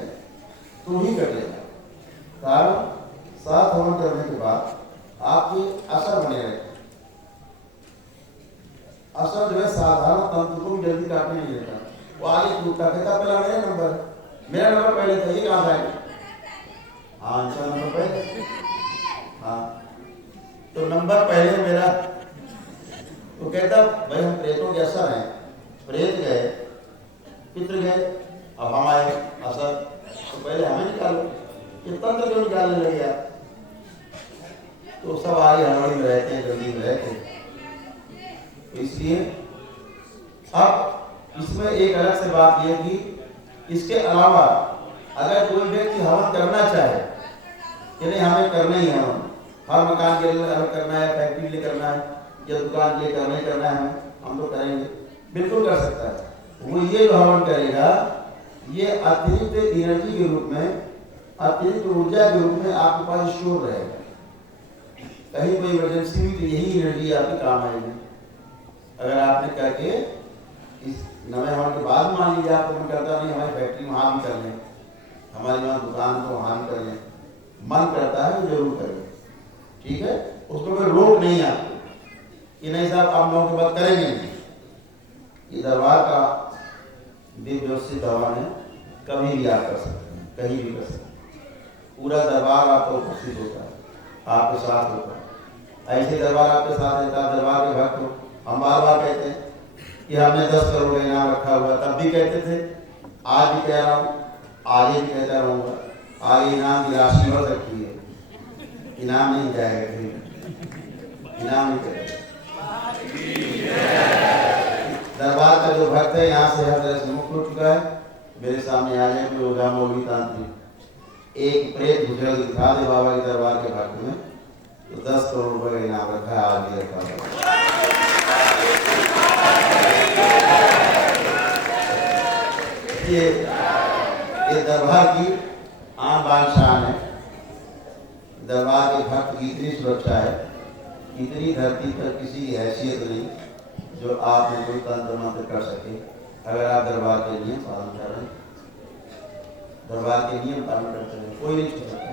तो ही कटेगा। कारण 7 हवन करने के बाद आपके असर बने रहते। असर जो है साधारण तंत्र को भी जल्दी काटने नहीं देता, वो आगे टूटता कहता पहला मेरा नंबर पहले था, ये कहाँ जाएगा। हाँ अच्छा नंबर पहले, हाँ तो नंबर पहले मेरा। तो कहता भाई हम प्रेतों के असर हैं, प्रेत गए, पितृ गए, अब हम आए असर, तो पहले हमें निकालो, ये तंत्र क्यों निकालने लगे आप। तो सब आगे हमारी में रहते हैं, जल्दी में रहते हैं। तो इसलिए अब इसमें एक अलग से बात यह कि इसके अलावा अगर कोई व्यक्ति हवन करना चाहे कि नहीं हमें करना ही है हवन, हर मकान के लिए हवन करना है, फैक्ट्री के लिए करना है या दुकान के लिए करना है, हम तो करेंगे, बिल्कुल कर सकता है। वो ये जो हवन करेगा ये अतिरिक्त एनर्जी के रूप में, अतिरिक्त ऊर्जा के रूप में आपके पास स्टोर रहेगा। कहीं कोई इमरजेंसी हुई तो यही एनर्जी आपके काम आएगी। अगर आपने करके इस नवे हवन के बाद मान लीजिए आपको मन करता नहीं हमारी फैक्ट्री वहाँ भी कर लें, हमारी वहाँ दुकान तो वहाँ भी कर लें, मन करता है जरूर करें, ठीक है। उसको कोई रोक नहीं आपको कि नहीं साहब आप लोगों के बाद करेंगे नहीं। ये दरबार का दिव्य व्यवस्थित हवन है, कभी भी आप कर सकते हैं, कहीं भी कर सकते हैं। पूरा दरबार आपको उपस्थित होता है, आपके साथ होता है। ऐसे दरबार आपके साथ रहता है, दरबार के भक्त हो। हम बार बार कहते हैं कि हमने 10 करोड़ का इनाम रखा हुआ, तब भी कहते थे, आज भी कह रहा हूँ, आगे भी कहता रहूँगा, आगे इनाम की राशि बढ़ सकती है, इनाम नहीं जाएगा कहीं, इनाम नहीं जाएगा। दरबार का जो भक्त है यहाँ से हर तरह से मुक्त हो चुका है। मेरे सामने आ जाए कोई ओझा मोगी तांत्रिक, एक प्रेत गुजर दिखा दे बाबा के दरबार के भक्त में, तो 10 करोड़ रुपए का इनाम रखा है, आज भी रखा है। ये दरबार की आन बान शान है। दरबार के भक्त की इतनी सुरक्षा है, इतनी धरती पर किसी की हैसियत नहीं जो आप में कोई तंत्र मंत्र कर सके, अगर आप दरबार के नियम पालन कर रहे हैं, दरबार के नियम पालन करते हैं, कोई नहीं छू सकता,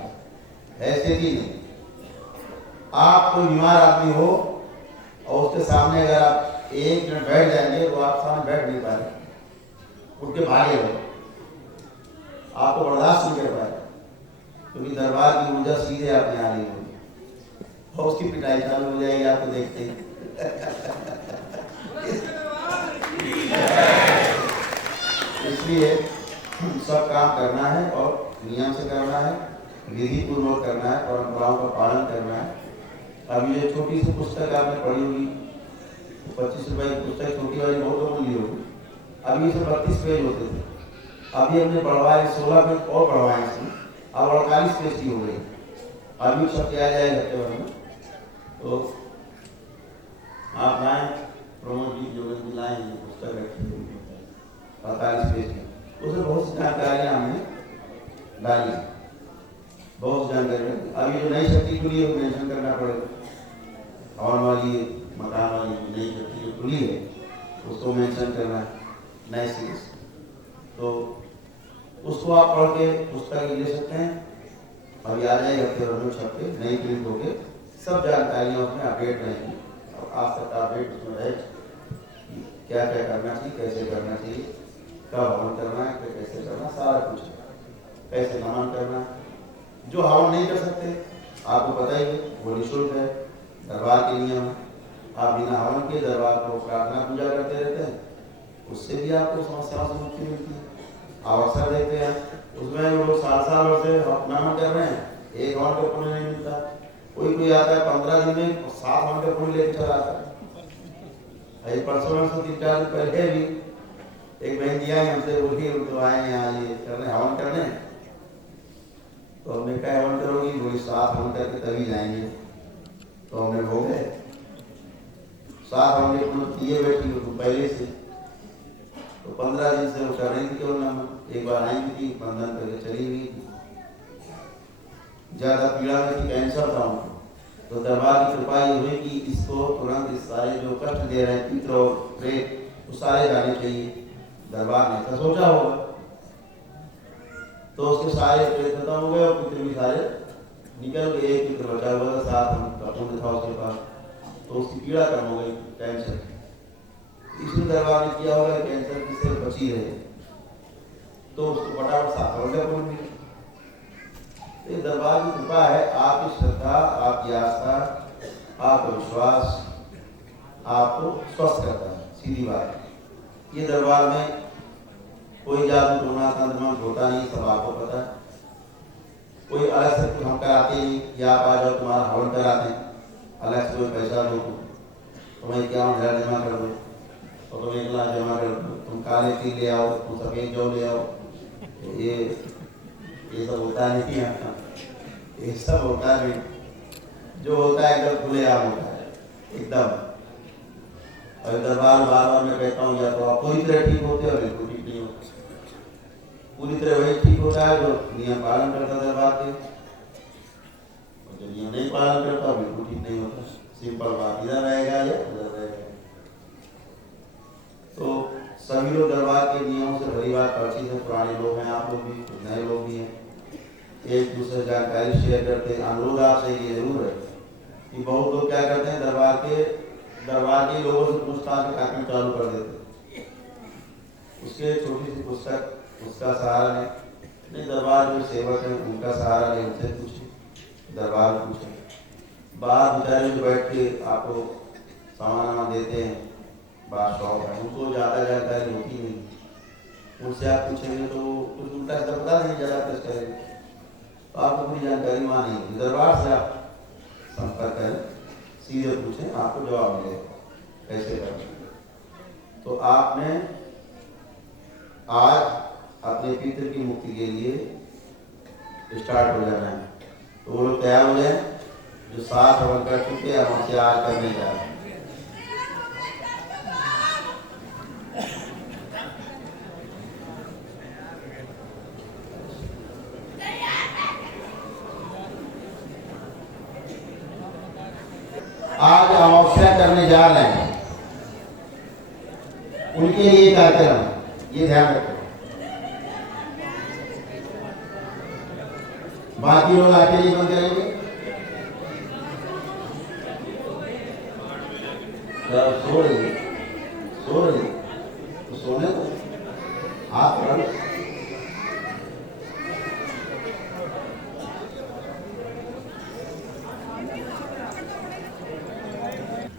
हैसियत ही नहीं। आप कोई बीमार आदमी हो और उसके सामने अगर आप 1 मिनट बैठ जाएंगे तो आप सामने बैठ नहीं पाएंगे, उठ के भागे हो, आपको बर्दाश्त नहीं कर पाए, क्योंकि दरबार की ऊर्जा सीधे आप में आ रही होगी और उसकी पिटाई चालू हो जाएगी आपको देखते ही। इसलिए सब काम करना है और नियम से करना है, विधि पूर्वक करना है, परंपराओं का पालन करना है। अब ये छोटी सी पुस्तक आपने पढ़ी होगी, 25 रुपए की पुस्तक, छोटी वाली बहुत लोगों ने ली होगी। अभी इसमें 32 पेज होते थे, अभी हमने बढ़वाए 16 पेज और बढ़वाए इसमें, अब 48 पेज की हो गई। अभी सब किया जाएगा हफ्ते भर में, तो आप लाएँ, प्रमोद जी जो भी लाएँ, ये पुस्तक रखी हुई 48 पेज की, उसमें बहुत सी जानकारियाँ हमने डाली, बहुत सी जानकारी। अभी जो नई शक्ति खुली है वो मेंशन करना पड़ेगा, और वाली मकान वाली नई शक्ति जो खुली है उसको मेंशन करना है नए सिरे से, तो उसको आप पढ़ के पुस्तक ले सकते हैं। अभी आ जाएगा हफ्ते भर में छपके नई प्रिंट होके, सब जानकारियाँ उसमें अपडेट रहेंगी और आज तक अपडेट उसमें रहे, क्या क्या करना चाहिए, कैसे करना चाहिए, कब हवन करना है, कैसे करना, सारा कुछ कैसे नमन करना। जो हवन नहीं कर सकते आपको पता ही है, वो निःशुल्क है, दरबार के नियम है। आप बिना हवन के दरबार को प्रार्थना पूजा करते रहते हैं, उससे भी आपको समस्याओं से मुक्ति मिलती है। अवसर देते हैं, उसमें लोग साल से नमन कर रहे हैं, 1 हवन का पुण्य नहीं मिलता। कोई आता है 15 दिन में 7 हवन का पुण्य लेकर चला आता है। परसों से 3-4 दिन पहले भी एक बहन दिया हमसे, बोली तो आए यहाँ ये करने, हवन करने, तो हमने कहा हवन करोगी, बोली 7 हवन करके तभी जाएंगे, तो हमने हो गए 7 हवन के पुण्य किए बैठी हो तो पहले से, तो 15 दिन से वो कर रही थी केवल नमन। एक बार आई थी, बंधन करके चली हुई थी, ज्यादा पीड़ा में थी, कैंसर था उनको, तो दरबार की कृपा ये हुई कि इसको तुरंत इस सारे जो कष्ट दे रहे हैं पितृ और प्रेत, वो सारे जाने चाहिए। दरबार ने ऐसा सोचा होगा, तो उसके सारे प्रेत खत्म हो गए और पितृ भी सारे निकल गए, एक पितृ बचा हुआ था, साथ हम कपूर था उसके पास, तो उसकी पीड़ा कम हो गई कैंसर। इसलिए दरबार ने किया होगा कैंसर किससे बची रहे, तो उसको फटाफट साफ हो गया बोल दिया। ये दरबार की कृपा है, आपकी श्रद्धा, आपकी आस्था, आपका विश्वास आपको स्वस्थ करता है, सीधी बात। ये दरबार में कोई जादू टोना तंत्र होता नहीं, सब आपको पता है। कोई अलग से हम कराते नहीं, या आप आ जाओ तुम्हारा हवन कराते हैं, अलग से कोई पैसा दो, तुम्हें 51,000 जमा कर दो, और तुम 1 लाख जमा कर दो, तुम काले तिल ले आओ, तुम सफेद जौ ले आओ, ये सब होता नहीं है, ये सब होता नहीं। जो होता है एकदम खुले आम होता है एकदम। और दरबार बार मैं कहता हूँ, या तो आप पूरी तरह ठीक होते हो, बिल्कुल ठीक नहीं होते। पूरी तरह वही ठीक होता है जो नियम पालन करता है दरबार के, और जो नियम नहीं पालन करता बिल्कुल ठीक नहीं होता। सिंपल बात, इधर रहेगा या उधर रहेगा। तो सभी लोग दरबार के नियमों से भली बात परिचित है, पुराने लोग हैं, आप लोग भी, नए लोग भी हैं। एक दूसरे जानकारी शेयर करते हैं। अनुरोध आपसे ये जरूर है कि बहुत लोग क्या करते हैं, दरबार के लोगों से पूछताछ करना चालू कर देते हैं। उसके छोटी सी पुस्तक उसका सहारा नहीं, दरबार जो सेवक हैं उनका सहारा नहीं, उनसे पूछे, दरबार पूछे। बाहर बेचारे जो बैठ के आपको सामान देते हैं, बात शौक है, उनको ज़्यादा जानकारी होती नहीं। उनसे आप पूछेंगे तो कुछ उल्टा सीधा पता नहीं, ज़्यादा कुछ करेंगे तो आपको पूरी जानकारी वहाँ नहीं होगी। दरबार से आप संपर्क करें, सीधे पूछें, आपको जवाब मिलेगा कैसे करना। तो आपने आज अपने पितृ की मुक्ति के लिए स्टार्ट हो जाना है। तो वो लोग तैयार हो जाए जो 7 हवन कर चुके हैं, हमसे आज करने जा रहे हैं। आज अमावस्या करने जा रहे हैं, उनके लिए कार्यक्रम है, ये ध्यान रखो। बाकी लोग आके लिए बंद करेंगे, सो रही तो सोने को हाथ पकड़।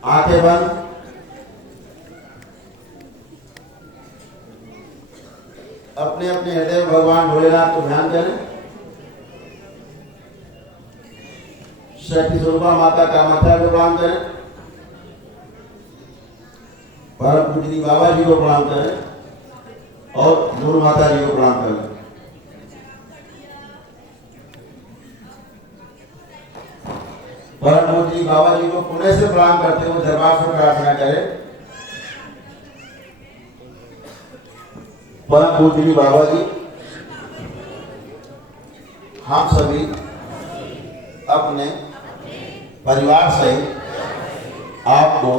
आंखें बंद। अपने अपने हृदय में भगवान भोलेनाथ को ध्यान करें। शक्ति स्वरूपा माता कामाख्या को प्रणाम करें। परम पूजनी बाबा जी को प्रणाम करें और गुरु माता जी को प्रणाम करें। परम पूजनी बाबा जी को पुण्य से प्रणाम करते हुए दरबार से प्रार्थना करें। परम पूजनी बाबा जी, हम सभी अपने परिवार सहित आपको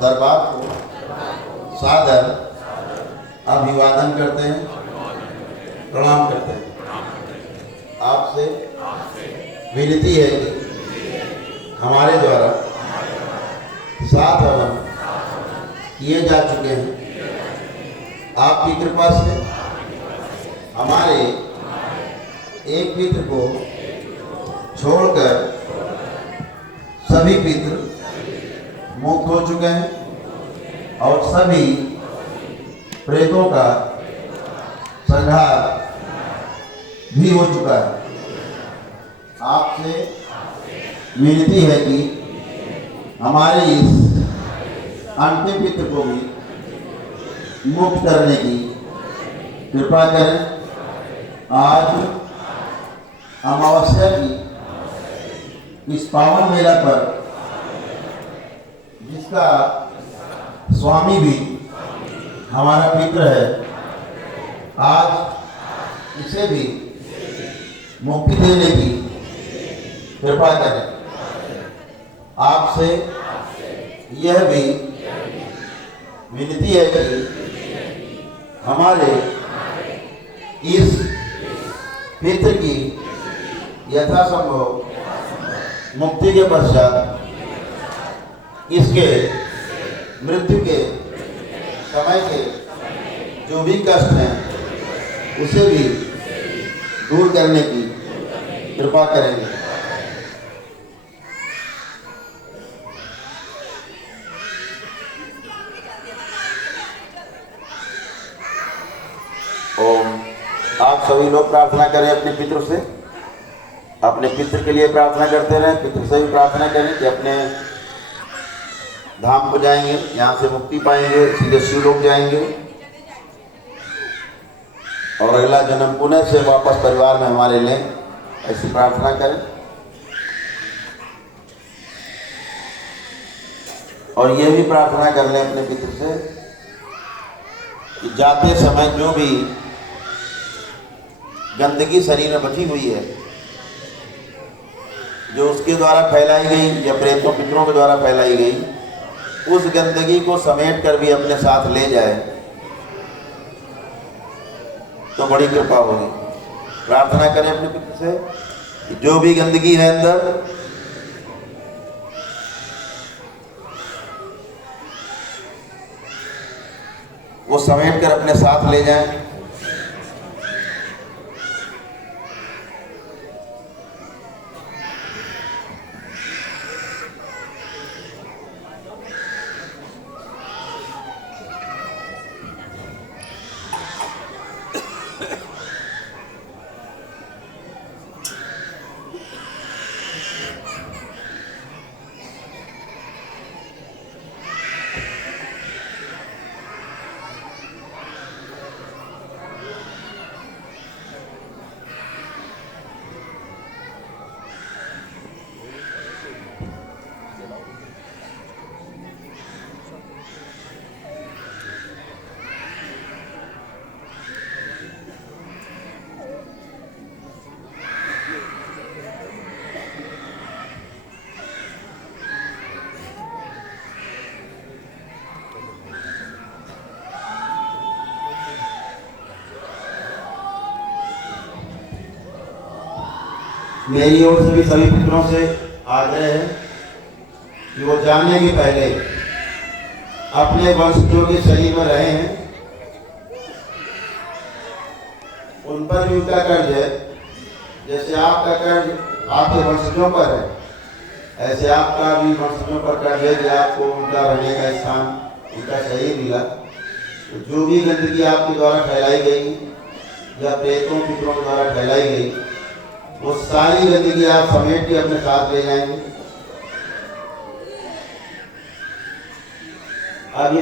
दरबार को सादर अभिवादन करते हैं, प्रणाम करते हैं। आपसे विनती है कि हमारे द्वारा 7 हवन किए जा चुके हैं। आपकी कृपा से हमारे एक पितृ को छोड़कर सभी पितृ मुक्त हो चुके हैं और सभी प्रेतों का संहार भी हो चुका है। आपसे विनती है कि हमारे इस अंतिम पितृ को भी मुक्त करने की कृपा करें। आज अमावस्या की इस पावन मेला पर जिसका स्वामी भी हमारा पितृ है, आज इसे भी मुक्ति देने की कृपा करें। आपसे यह भी विनती है कि हमारे इस पितृ की यथासंभव मुक्ति के पश्चात इसके मृत्यु के समय के जो भी कष्ट हैं उसे भी दूर करने की कृपा करेंगे। ओम। आप सभी लोग प्रार्थना करें अपने पितृ से, अपने पितृ के लिए प्रार्थना करते रहें। पितृ से भी प्रार्थना करें कि अपने धाम को जाएंगे, यहाँ से मुक्ति पाएंगे, सीधे शिवलोक जाएंगे और अगला जन्म पुनः से वापस परिवार में हमारे लें, ऐसी प्रार्थना करें। और ये भी प्रार्थना कर लें अपने पितृ से कि जाते समय जो भी गंदगी शरीर में बची हुई है, जो उसके द्वारा फैलाई गई या प्रेतों पितरों के द्वारा फैलाई गई, उस गंदगी को समेट कर भी अपने साथ ले जाए तो बड़ी कृपा होगी। प्रार्थना करें अपने पितृ से। से जो भी गंदगी है अंदर वो समेट कर अपने साथ ले जाएं। मेरी ओर से भी सभी पुत्रों से आग्रह है कि वो जानने के पहले अपने वंशजों के शरीर में रहे हैं, उन पर भी उनका कर्ज है। जैसे आपका कर्ज आपके वंशजों पर है, ऐसे आपका भी वंशजों पर कर्ज है कि आपको उनका रहने का स्थान, उनका शरीर मिला। तो जो भी गंदगी आपके द्वारा फैलाई गई या प्रेतों पितरों द्वारा फैलाई गई, वो सारी गंदगी आप समेट के अपने साथ ले जाएंगे। अब